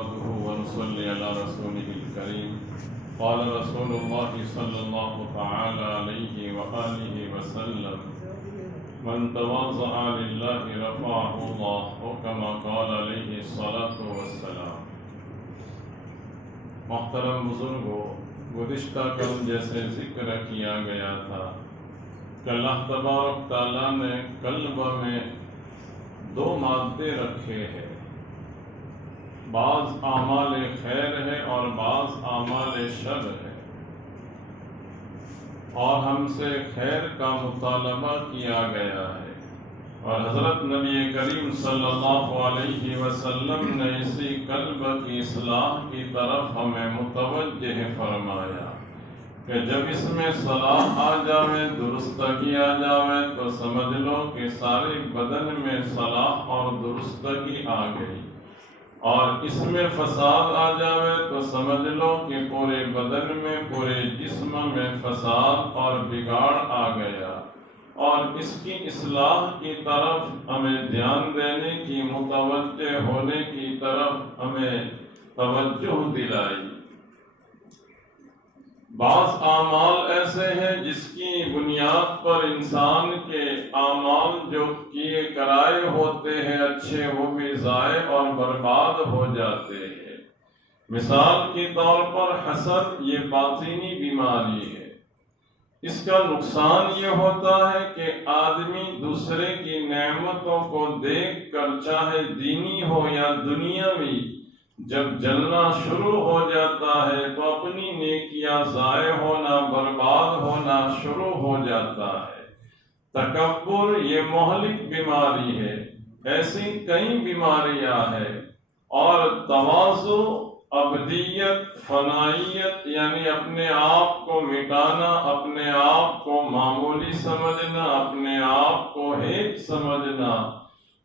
نحمده ونصلي على رسوله الكريم. قال رسول الله صلى الله تعالى عليه وآله وسلم: من تواضع لله رفعه الله، وكما قال عليه الصلاة والسلام. محترم بزرگوں، گزشتہ کل جیسے ذکر کیا گیا تھا کہ اللہ تبارک تعالیٰ نے قلب میں دو مادے رکھے ہیں، بعض اعمال خیر ہے اور بعض اعمال شر ہے، اور ہم سے خیر کا مطالبہ کیا گیا ہے، اور حضرت نبی کریم صلی اللہ علیہ وسلم نے اسی قلب کی اصلاح کی طرف ہمیں متوجہ فرمایا کہ جب اس میں صلاح آ جاوے، درستگی آ جاوے، تو سمجھ لو کہ سارے بدن میں صلاح اور درستگی آ گئی، اور اس میں فساد آ جاوے تو سمجھ لو کہ پورے بدن میں، پورے جسم میں فساد اور بگاڑ آ گیا، اور اس کی اصلاح کی طرف ہمیں دھیان دینے کی، متوجہ ہونے کی طرف ہمیں توجہ دلائی۔ بعض اعمال ایسے ہیں جس کی بنیاد پر انسان کے اعمال جو کیے کرائے ہوتے ہیں اچھے، وہ بھی ضائع اور برباد ہو جاتے ہیں۔ مثال کے طور پر حسد، یہ باطنی بیماری ہے۔ اس کا نقصان یہ ہوتا ہے کہ آدمی دوسرے کی نعمتوں کو دیکھ کر، چاہے دینی ہو یا دنیاوی، جب جلنا شروع ہو جاتا ہے تو اپنی نیکیاں ضائع ہونا، برباد ہونا شروع ہو جاتا ہے۔ تکبر یہ مہلک بیماری ہے، ایسی کئی بیماریاں ہیں، اور تواضع، عبدیت، فنائیت، یعنی اپنے آپ کو مٹانا، اپنے آپ کو معمولی سمجھنا، اپنے آپ کو ہیچ سمجھنا،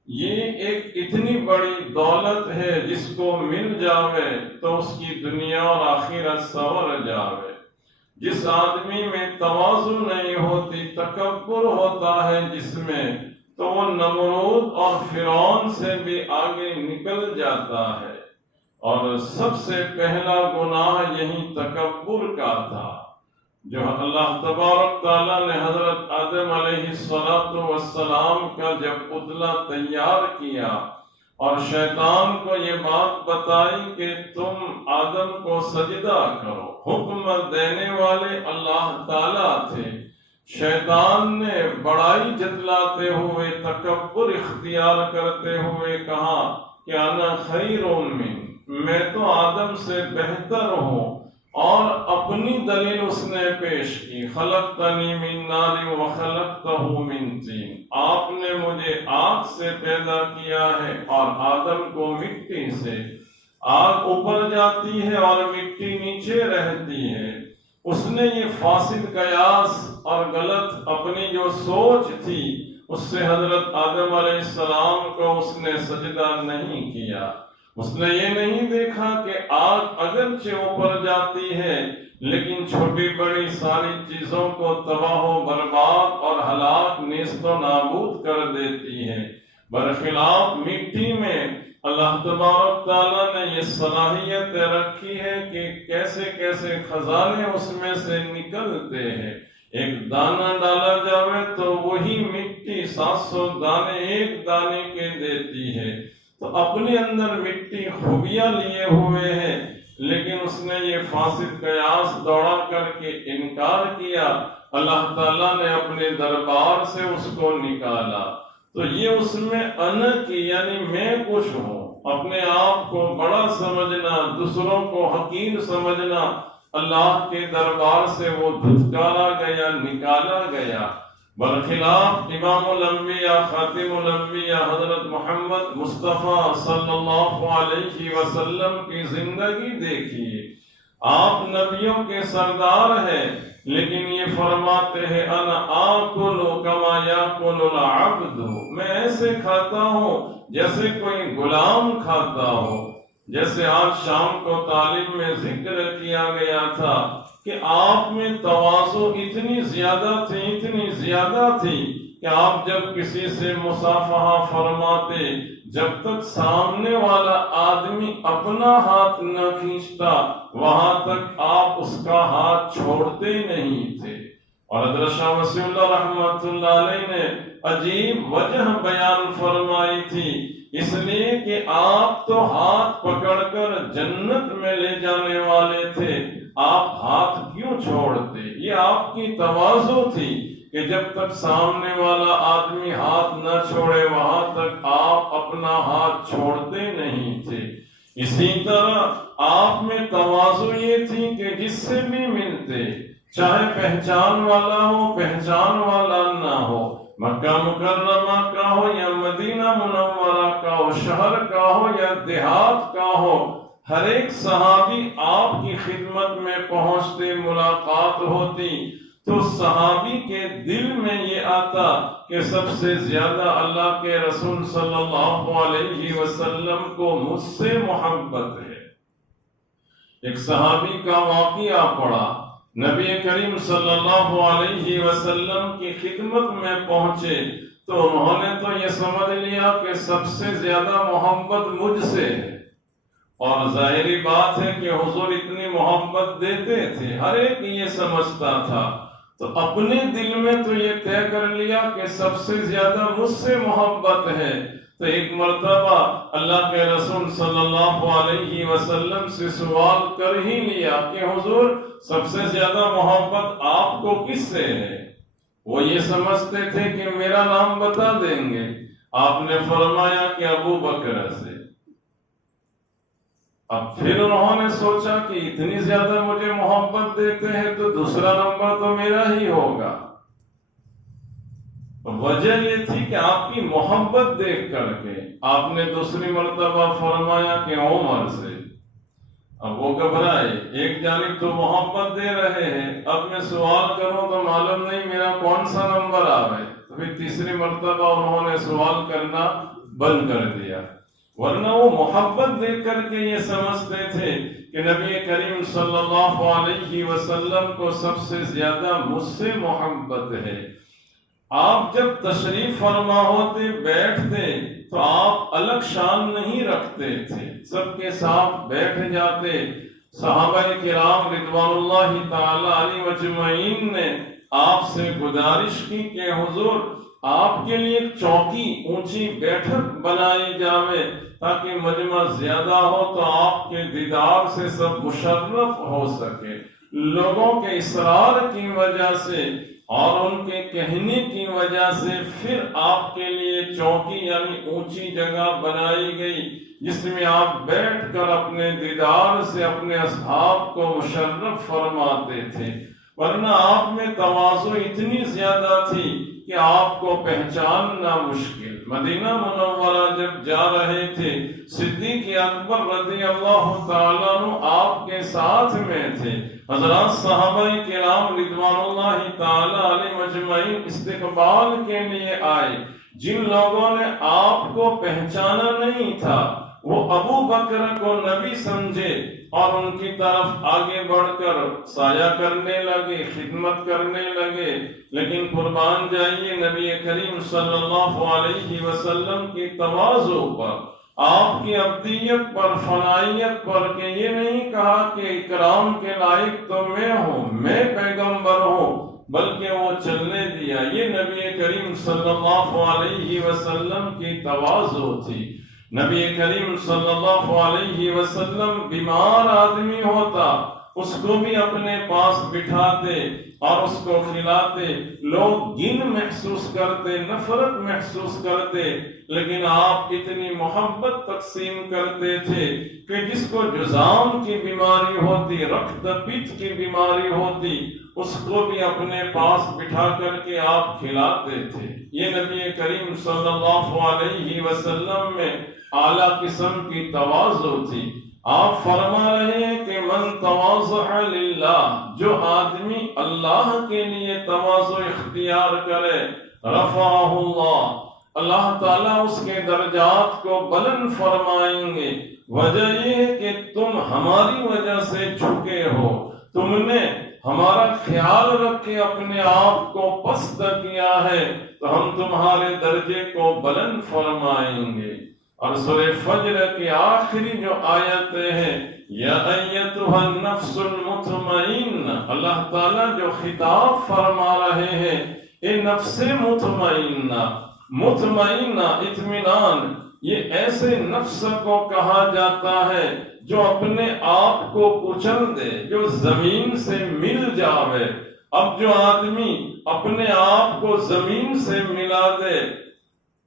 یہ ایک اتنی بڑی دولت ہے جس کو مل جاوے تو اس کی دنیا اور آخرت سنور جاوے۔ جس آدمی میں تواضع نہیں ہوتی، تکبر ہوتا ہے جس میں، تو وہ نمرود اور فرعون سے بھی آگے نکل جاتا ہے، اور سب سے پہلا گناہ یہی تکبر کا تھا، جو اللہ تبارک تعالیٰ نے حضرت آدم علیہ السلام کا جب پتلا تیار کیا اور شیطان کو یہ بات بتائی کہ تم آدم کو سجدہ کرو، حکم دینے والے اللہ تعالیٰ تھے، شیطان نے بڑائی جتلاتے ہوئے، تکبر اختیار کرتے ہوئے کہا کہ انا خیر من، میں تو آدم سے بہتر ہوں، اور اپنی دلیل اس نے پیش کی، خلقتنی من نار وخلقتہ من طین، آپ نے مجھے آگ سے پیدا کیا ہے اور آدم کو مٹی سے۔ آگ اوپر جاتی ہے اور مٹی نیچے رہتی ہے۔ اس نے یہ فاسد قیاس اور غلط اپنی جو سوچ تھی، اس سے حضرت آدم علیہ السلام کو اس نے سجدہ نہیں کیا۔ اس نے یہ نہیں دیکھا کہ آگ اگرچہ اوپر جاتی ہے لیکن چھوٹی بڑی ساری چیزوں کو تباہ و برباد اور ہلاک، نیست و نابود کر دیتی ہے۔ برخلاف مٹی میں اللہ تبارک تعالیٰ نے یہ صلاحیت رکھی ہے کہ کیسے کیسے خزانے اس میں سے نکلتے ہیں۔ ایک دانہ ڈالا جاوے تو وہی مٹی 700 دانے ایک دانے کے دیتی ہے۔ تو اپنے اندر مٹی خوبیاں لیے ہوئے ہیں، لیکن اس نے یہ فاسد قیاس دوڑا کر کے انکار کیا، اللہ تعالیٰ نے اپنے دربار سے اس کو نکالا۔ تو یہ اس میں انا کی، یعنی میں کچھ ہوں، اپنے آپ کو بڑا سمجھنا، دوسروں کو حقیر سمجھنا، اللہ کے دربار سے وہ دھتکارا گیا، نکالا گیا۔ برخلاف امام الانبیاء، خاتم الانبیاء حضرت محمد مصطفیٰ صلی اللہ علیہ وسلم کی زندگی دیکھیے، آپ نبیوں کے سردار ہیں، لیکن یہ فرماتے ہیں انا آکل کما یاکل العبد، میں ایسے کھاتا ہوں جیسے کوئی غلام کھاتا ہو۔ جیسے آج شام کو تعلیم میں ذکر کیا گیا تھا کہ آپ میں تواضع اتنی زیادہ تھی، اتنی زیادہ تھی کہ آپ جب کسی سے مصافحہ فرماتے جب تک سامنے والا آدمی اپنا ہاتھ نہ کھینچتا وہاں تک آپ اس کا ہاتھ چھوڑتے نہیں تھے۔ اور حضرت شاہ وسیع اللہ رحمۃ اللہ علیہ نے عجیب وجہ بیان فرمائی تھی، اس لیے کہ آپ تو ہاتھ پکڑ کر جنت میں لے جانے والے تھے، آپ ہاتھ کیوں چھوڑتے؟ یہ آپ کی تواضع تھی کہ جب تک سامنے والا آدمی ہاتھ نہ چھوڑے وہاں تک آپ اپنا ہاتھ چھوڑتے نہیں تھے۔ اسی طرح آپ میں تواضع یہ تھی کہ جس سے بھی ملتے چاہے پہچان والا ہو پہچان والا نہ ہو، مکہ مکرمہ کا ہو یا مدینہ منورہ کا ہو، شہر کا ہو یا دیہات کا ہو، ہر ایک صحابی آپ کی خدمت میں پہنچتے ملاقات ہوتی تو صحابی کے دل میں یہ آتا کہ سب سے زیادہ اللہ کے رسول صلی اللہ علیہ وسلم کو مجھ سے محبت ہے۔ ایک صحابی کا واقعہ پڑا، نبی کریم صلی اللہ علیہ وسلم کی خدمت میں پہنچے تو انہوں نے تو یہ سمجھ لیا کہ سب سے زیادہ محبت مجھ سے ہے، اور ظاہری بات ہے کہ حضور اتنی محبت دیتے تھے، ہر ایک یہ سمجھتا تھا، تو اپنے دل میں تو یہ طے کر لیا کہ سب سے زیادہ مجھ سے محبت ہے۔ تو ایک مرتبہ اللہ کے رسول صلی اللہ علیہ وسلم سے سوال کر ہی لیا کہ حضور سب سے زیادہ محبت آپ کو کس سے ہے؟ وہ یہ سمجھتے تھے کہ میرا نام بتا دیں گے، آپ نے فرمایا کہ ابو بکر سے۔ اب پھر انہوں نے سوچا کہ اتنی زیادہ مجھے محبت دیتے ہیں تو دوسرا نمبر تو میرا ہی ہوگا۔ وجہ یہ تھی کہ آپ کی محبت دیکھ کر کے آپ نے دوسری مرتبہ فرمایا کہ عمر سے۔ اب وہ گھبرائے، ایک جانب تو محبت دے رہے ہیں، اب میں سوال کروں تو معلوم نہیں میرا کون سا نمبر آوے، تو پھر تیسری مرتبہ انہوں نے سوال کرنا بند کر دیا، ورنہ وہ محبت دیکھ کر کے یہ سمجھتے تھے کہ نبی کریم صلی اللہ علیہ وسلم کو سب سے زیادہ مجھ سے محبت ہے۔ آپ جب تشریف فرما ہوتے بیٹھتے تو آپ الگ شان نہیں رکھتے تھے، سب کے ساتھ بیٹھ جاتے۔ صحابہ کرام رضوان اللہ تعالی علیہ مجمعین نے آپ سے گزارش کی کہ حضور آپ کے لیے ایک چوکی اونچی بیٹھک بنائی جاوے تاکہ مجمع زیادہ ہو تو آپ کے دیدار سے سب مشرف ہو سکے۔ لوگوں کے اصرار کی وجہ سے اور ان کے کہنے کی وجہ سے پھر آپ کے لیے چوکی یعنی اونچی جگہ بنائی گئی جس میں آپ بیٹھ کر اپنے دیدار سے اپنے اصحاب کو مشرف فرماتے تھے، ورنہ آپ میں تواضع اتنی زیادہ تھی کہ آپ کو پہچاننا مشکل۔ مدینہ منورہ جب جا رہے تھے صدیق اکبر رضی اللہ تعالیٰ عنہ آپ کے ساتھ میں تھے، حضرات صحابہ کرام رضوان اللہ تعالیٰ علیہ مجمعین استقبال کے لیے آئے۔ جن لوگوں نے آپ کو پہچانا نہیں تھا وہ ابو بکر کو نبی سمجھے اور ان کی طرف آگے بڑھ کر سایہ کرنے لگے، خدمت کرنے لگے، لیکن قربان جائیے نبی کریم صلی اللہ علیہ وسلم کی تواضع پر، آپ کی عبدیت پر، فنائیت پر، کہ یہ نہیں کہا کہ اکرام کے لائق تو میں ہوں، میں پیغمبر ہوں، بلکہ وہ چلنے دیا۔ یہ نبی کریم صلی اللہ علیہ وسلم کی تواضع تھی۔ نبی کریم صلی اللہ علیہ وسلم بیمار آدمی ہوتا اس کو بھی اپنے پاس بٹھاتے اور اس کو کھلاتے، لوگ گن محسوس کرتے، نفرت محسوس کرتے، لیکن آپ اتنی محبت تقسیم کرتے تھے کہ جس کو جذام کی بیماری ہوتی، رکت پت کی بیماری ہوتی، اس کو بھی اپنے پاس بٹھا کر کے آپ کھلاتے تھے۔ یہ نبی کریم صلی اللہ علیہ وسلم میں اعلیٰ قسم کی تواضع تھی۔ آپ فرما رہے ہیں کہ من تواضع للہ، جو آدمی اللہ کے لیے تواضع اختیار کرے، رفعہ اللہ، اللہ تعالیٰ اس کے درجات کو بلند فرمائیں گے۔ وجہ یہ ہے کہ تم ہماری وجہ سے جھکے ہو، تم نے ہمارا خیال رکھ کے اپنے آپ کو پست کیا ہے، تو ہم سورہ فجر کی آخری جو آیتیں ہیں، یا ایتھا النفس المطمئنہ، اللہ تعالیٰ جو خطاب فرما رہے ہیں، اے نفس مطمئنہ، مطمئنہ اطمینان، یہ ایسے نفس کو کہا جاتا ہے جو اپنے آپ کو کچل دے، جو زمین سے مل جاوے۔ اب جو آدمی اپنے آپ کو زمین سے ملا دے،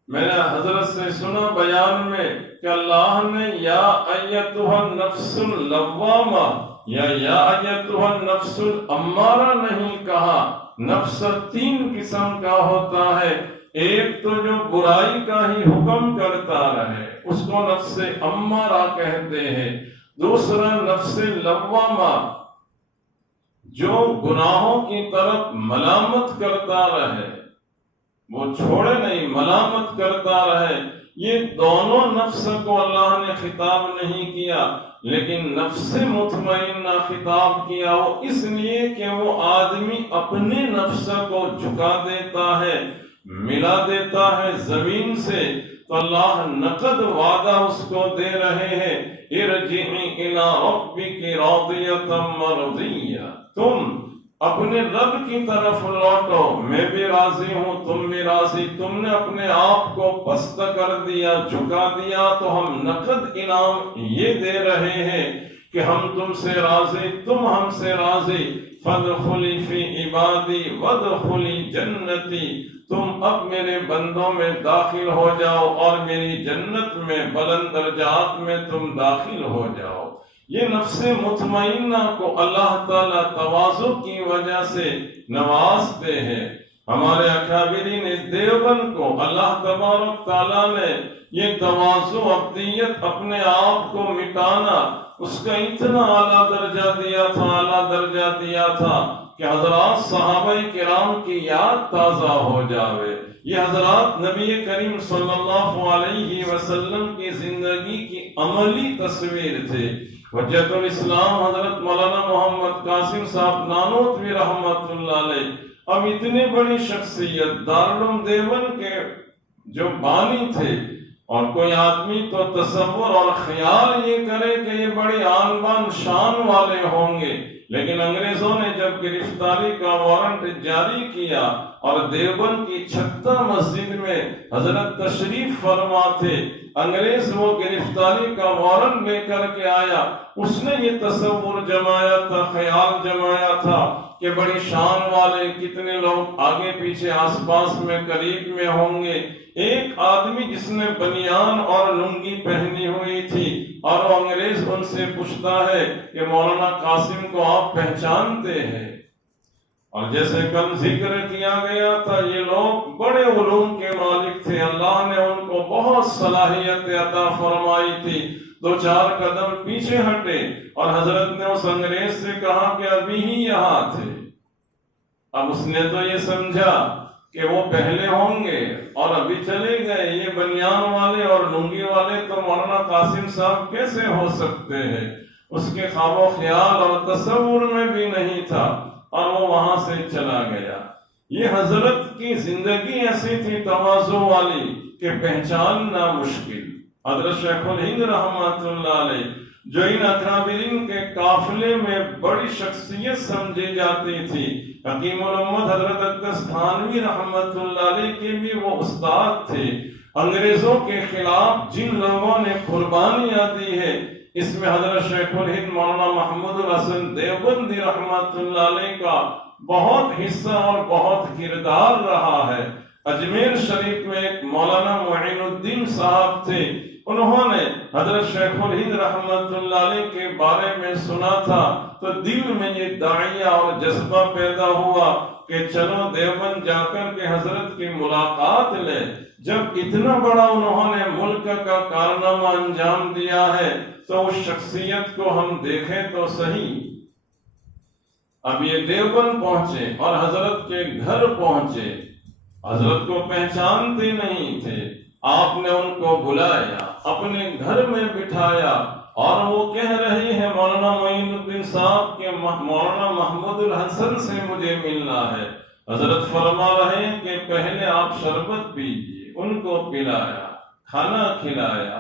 میں نے حضرت سے سنا بیان میں کہ اللہ نے یا ایتھا النفس اللوامہ یا ایتھا النفس الامارہ نہیں کہا۔ نفس تین قسم کا ہوتا ہے، ایک تو جو برائی کا ہی حکم کرتا رہے، اس کو نفس امارہ کہتے ہیں۔ دوسرا نفس لوامہ، جو گناہوں کی طرف ملامت کرتا رہے، وہ چھوڑے نہیں، ملامت کرتا رہے۔ یہ دونوں نفس کو اللہ نے خطاب نہیں کیا، لیکن نفس مطمئنہ خطاب کیا، وہ اس لیے کہ وہ آدمی اپنے نفس کو جھکا دیتا ہے، ملا دیتا ہے زمین سے، تو اللہ نقد وعدہ اس کو دے رہے ہیں، ارجعی الی ربک راضیۃ مرضیہ، تم اپنے رب کی طرف لوٹو، میں بھی راضی ہوں، تم بھی راضی۔ تم نے اپنے آپ کو پست کر دیا، جھکا دیا، تو ہم نقد انعام یہ دے رہے ہیں کہ ہم تم سے راضی، تم ہم سے راضی۔ فادخلی فی عبادی وادخلی جنتی، تم اب میرے بندوں میں داخل ہو جاؤ اور میری جنت میں بلند درجات میں تم داخل ہو جاؤ۔ یہ نفس مطمئنہ کو اللہ تعالیٰ تواضع کی وجہ سے نوازتے ہیں۔ ہمارے اکابرین دیوبند کو اللہ تبارک تعالیٰ نے یہ تواضع، عبدیت، اپنے آپ کو مٹانا، اس کا اتنا اعلیٰ درجہ دیا تھا، اعلیٰ درجہ دیا تھا کہ حضرات صحابہ کرام کی یاد تازہ ہو جاوے۔ یہ حضرات نبی کریم صلی اللہ علیہ وسلم کی زندگی کی عملی تصویر تھے۔ حجت الاسلام حضرت مولانا محمد قاسم صاحب نانوتوی رحمت اللہ علیہ، اب اتنی بڑی شخصیت، دارالعلوم دیوبند کے جو بانی تھے، اور کوئی آدمی تو تصور اور خیال یہ کرے کہ یہ بڑی آن بان شان والے ہوں گے، لیکن انگریزوں نے جب گرفتاری کا وارنٹ جاری کیا اور دیوبند کی چھتہ مسجد میں حضرت تشریف فرما تھے، انگریز وہ گرفتاری کا وارنٹ لے کر کے آیا، اس نے یہ تصور جمایا تھا، خیال جمایا تھا کہ بڑی شان والے کتنے لوگ آگے پیچھے آس پاس میں قریب میں ہوں گے۔ ایک آدمی جس نے بنیان اور لنگی پہنی ہوئی تھی، اور وہ انگریز ان سے پوچھتا ہے کہ مولانا قاسم کو آپ پہچانتے ہیں؟ اور جیسے کل ذکر کیا گیا تھا، یہ لوگ بڑے علوم کے مالک تھے، اللہ نے ان کو بہت صلاحیت عطا فرمائی تھی۔ دو چار قدم پیچھے ہٹے اور حضرت نے اس انگریز سے کہا کہ ابھی ہی یہاں تھے۔ اب اس نے تو یہ سمجھا کہ وہ پہلے ہوں گے اور ابھی چلے گئے، یہ بنیان والے اور لنگی والے تو مولانا قاسم صاحب کیسے ہو سکتے ہیں؟ اس کے خواب و خیال اور تصور میں بھی نہیں تھا، اور وہ وہاں سے چلا گیا۔ یہ حضرت کی زندگی ایسی تھی تواضع والی کہ پہچاننا مشکل۔ حضرت شیخ الہند رحمت اللہ علیہ، جو ان اکابرین کے قافلے میں بڑی شخصیت سمجھی جاتی تھی، حکیم الامت حضرت اقدس تھانوی رحمت اللہ علیہ کے بھی وہ استاد تھے۔ انگریزوں کے خلاف جن لوگوں نے قربانیاں دی ہے، اس میں حضرت شیخ الہند مولانا محمود الحسن دیوبندی رحمت اللہ علیہ کا بہت حصہ اور بہت کردار رہا ہے۔ اجمیر شریف میں ایک مولانا معین الدین صاحب تھے، انہوں نے حضرت شیخ الہند رحمت اللہ علیہ کے بارے میں سنا تھا، تو دل میں یہ داعیہ اور جذبہ پیدا ہوا کہ چلو دیوبند جا کر کے حضرت کی ملاقات لے۔ جب اتنا بڑا انہوں نے ملک کا کارنامہ انجام دیا ہے، تو اس شخصیت کو ہم دیکھیں تو صحیح۔ اب یہ دیوبند پہنچے اور حضرت کے گھر پہنچے، حضرت کو پہچانتے نہیں تھے، آپ نے ان کو بلایا، اپنے گھر میں بٹھایا، اور وہ کہہ رہی ہے مولانا معین الدین صاحب کہ مولانا محمود الحسن سے مجھے ملنا ہے۔ حضرت فرما رہے ہیں کہ پہلے آپ شربت پیجیے، ان کو پلایا، کھانا کھلایا،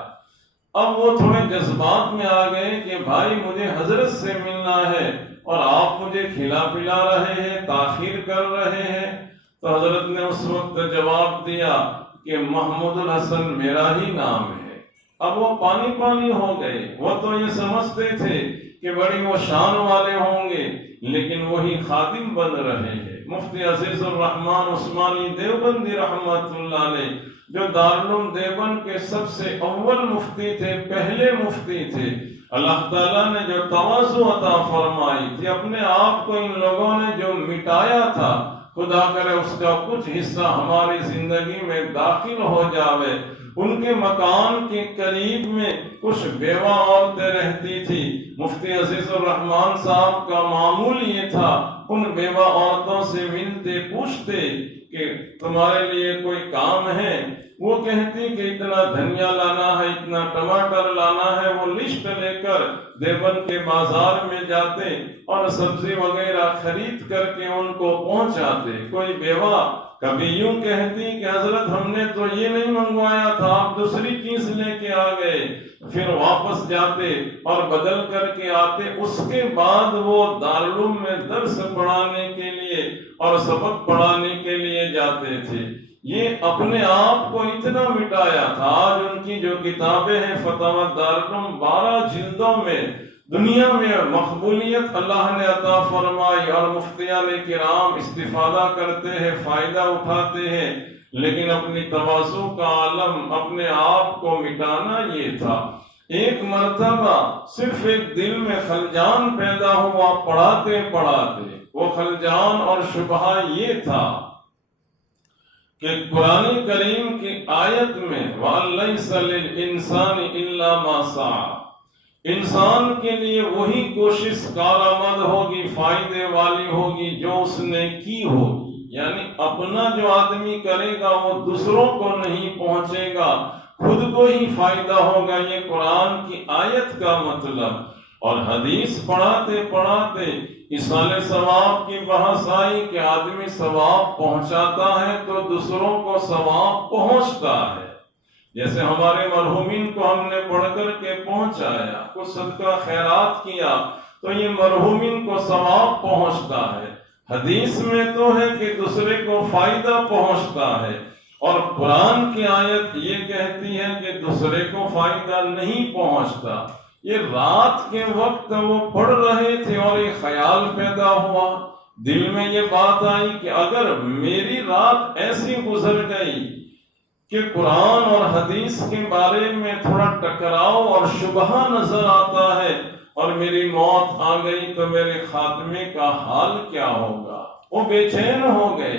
اب وہ تھوڑے جذبات میں آ گئے کہ بھائی مجھے حضرت سے ملنا ہے اور آپ مجھے کھلا پلا رہے ہیں، تاخیر کر رہے ہیں۔ تو حضرت نے اس وقت جواب دیا کہ محمود الحسن میرا ہی نام ہے۔ اب وہ پانی پانی ہو گئے، وہ تو یہ سمجھتے تھے کہ بڑی وہ شان والے ہوں گے، لیکن وہی خادم بن رہے ہیں۔ مفتی عزیز الرحمن عثمانی دیوبندی رحمت اللہ علیہ، جو دارالعلوم دیوبند کے سب سے اول مفتی تھے، پہلے مفتی تھے، اللہ تعالیٰ نے جو تواضع عطا فرمائی تھی، اپنے آپ کو ان لوگوں نے جو مٹایا تھا، خدا کرے اس کا کچھ حصہ ہماری زندگی میں داخل ہو جاوے۔ ان کے مکان کے قریب میں کچھ بیوہ عورتیں رہتی تھی۔ مفتی عزیز الرحمن صاحب کا معمول یہ تھا، ان بیوہ عورتوں سے ملتے پوچھتے کہ تمہارے لیے کوئی کام ہے؟ وہ کہتی کہ اتنا دھنیا لانا ہے، اتنا ٹماٹر لانا ہے۔ وہ لسٹ لے کر دیوبند کے بازار میں جاتے اور سبزی وغیرہ خرید کر کے ان کو پہنچاتے۔ کوئی بیوہ کبھی یوں کہتی کہ حضرت ہم نے تو یہ نہیں منگوایا تھا، آپ دوسری چیز لے کے آ گئے۔ پھر واپس جاتے اور بدل کر کے آتے۔ اس کے بعد وہ دارالعلوم میں درس پڑھانے کے لیے اور سبق پڑھانے کے لیے جاتے تھے۔ یہ اپنے آپ کو اتنا مٹایا تھا۔ آج ان کی جو کتابیں ہیں فتاوی دارالعلوم 12 جلدوں میں دنیا میں مقبولیت اللہ نے عطا فرمائی اور مفتیان کرام استفادہ کرتے ہیں، فائدہ اٹھاتے ہیں، لیکن اپنی تواضع کا عالم، اپنے آپ کو مٹانا یہ تھا۔ ایک مرتبہ صرف ایک دل میں خلجان پیدا ہوا پڑھاتے پڑھاتے۔ وہ خلجان اور شبہ یہ تھا کہ قرآن کریم کی آیت میں وَلَيْسَ لِلْإِنسَانِ إِلَّا مَا سَعَى، انسان کے لیے وہی کوشش کارآمد ہوگی، فائدے والی ہوگی جو اس نے کی ہوگی۔ یعنی اپنا جو آدمی کرے گا وہ دوسروں کو نہیں پہنچے گا، خود کو ہی فائدہ ہوگا۔ یہ قرآن کی آیت کا مطلب۔ اور حدیث پڑھاتے پڑھاتے ایصال ثواب کی بحث آئی کہ آدمی ثواب پہنچاتا ہے تو دوسروں کو ثواب پہنچتا ہے۔ جیسے ہمارے مرحومین کو ہم نے پڑھ کر کے پہنچایا، کچھ صدقہ خیرات کیا تو یہ مرحومین کو ثواب پہنچتا ہے۔ حدیث میں تو ہے کہ دوسرے کو فائدہ پہنچتا ہے، اور قرآن کی آیت یہ کہتی ہے کہ دوسرے کو فائدہ نہیں پہنچتا۔ یہ رات کے وقت وہ پڑھ رہے تھے اور ایک خیال پیدا ہوا، دل میں یہ بات آئی کہ اگر میری رات ایسی گزر گئی کہ قرآن اور حدیث کے بارے میں تھوڑا ٹکراؤ اور شبہ نظر آتا ہے اور میری موت آ گئی تو میرے خاتمے کا حال کیا ہوگا۔ وہ بے چین ہو گئے،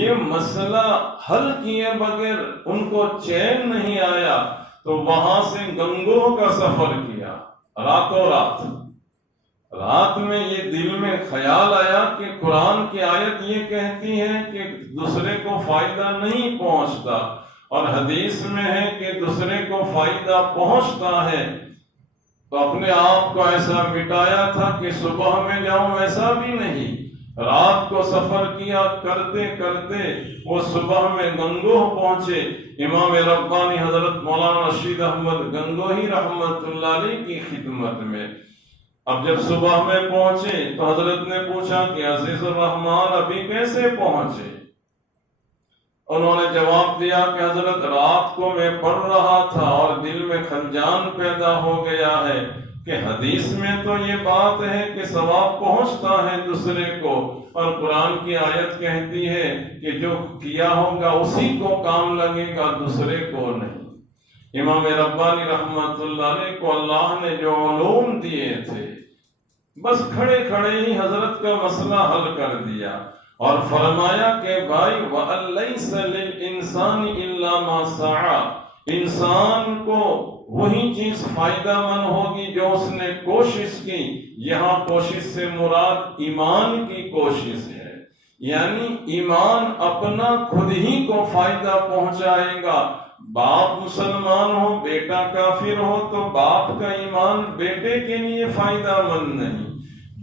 یہ مسئلہ حل کیے بغیر ان کو چین نہیں آیا، تو وہاں سے گنگوہ کا سفر کیا راتوں رات میں یہ دل میں خیال آیا کہ قرآن کی آیت یہ کہتی ہے کہ دوسرے کو فائدہ نہیں پہنچتا، اور حدیث میں ہے کہ دوسرے کو فائدہ پہنچتا ہے۔ تو اپنے آپ کو ایسا مٹایا تھا کہ صبح میں جاؤں ایسا بھی نہیں، رات کو سفر کیا، کرتے کرتے وہ صبح میں گنگوہ پہنچے۔ امام ربانی حضرت مولانا رشید احمد گنگوہی رحمت اللہ علیہ کی خدمت میں۔ اب جب صبح میں پہنچے تو حضرت نے پوچھا کہ عزیز الرحمان ابھی کیسے پہنچے؟ انہوں نے جواب دیا کہ حضرت رات کو میں پڑھ رہا تھا اور دل میں خلجان پیدا ہو گیا ہے کہ حدیث میں تو یہ بات ہے کہ ثواب پہنچتا ہے دوسرے کو، اور قرآن کی آیت کہتی ہے کہ جو کیا ہوگا اسی کو کام لگے گا، دوسرے کو نہیں۔ امام ربانی رحمت اللہ علیہ کو اللہ نے جو علوم دیے تھے، بس کھڑے کھڑے ہی حضرت کا مسئلہ حل کر دیا اور فرمایا کہ بھائی وَأَلَّيْسَ لِلْإِنسَانِ إِلَّا مَا سَعَى، انسان کو وہی چیز فائدہ مند ہوگی جو اس نے کوشش کی۔ یہاں کوشش سے مراد ایمان کی کوشش ہے، یعنی ایمان اپنا خود ہی کو فائدہ پہنچائے گا۔ باپ مسلمان ہو، بیٹا کافر ہو تو باپ کا ایمان بیٹے کے لیے فائدہ مند نہیں۔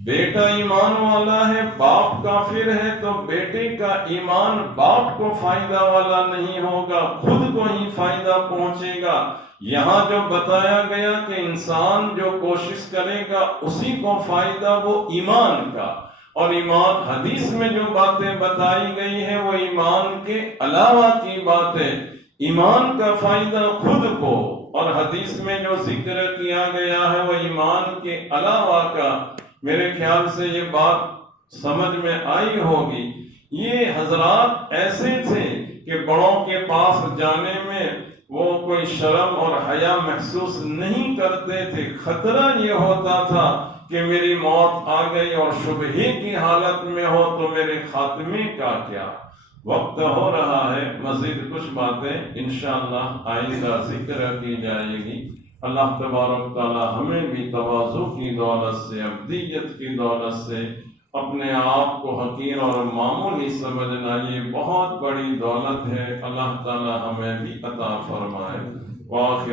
بیٹا ایمان والا ہے، باپ کافر ہے تو بیٹے کا ایمان باپ کو فائدہ والا نہیں ہوگا، خود کو ہی فائدہ پہنچے گا۔ یہاں جو بتایا گیا کہ انسان جو کوشش کرے گا اسی کو فائدہ وہ ایمان کا، اور ایمان حدیث میں جو باتیں بتائی گئی ہیں وہ ایمان کے علاوہ کی باتیں، ایمان کا فائدہ خود کو، اور حدیث میں جو ذکر کیا گیا ہے وہ ایمان کے علاوہ کا۔ میرے خیال سے یہ بات سمجھ میں آئی ہوگی۔ یہ حضرات ایسے تھے کہ بڑوں کے پاس جانے میں وہ کوئی شرم اور حیا محسوس نہیں کرتے تھے۔ خطرہ یہ ہوتا تھا کہ میری موت آ گئی اور شبہے کی حالت میں ہو تو میرے خاتمے کا کیا۔ وقت ہو رہا ہے، مزید کچھ باتیں انشاءاللہ آئندہ ذکر کی جائے گی۔ اللہ تبارک تعالی ہمیں بھی تواضع کی دولت سے، عبدیت کی دولت سے اپنے آپ کو حقیر اور معمولی سمجھنا یہ بہت بڑی دولت ہے، اللہ تعالی ہمیں بھی عطا فرمائے۔ وآخر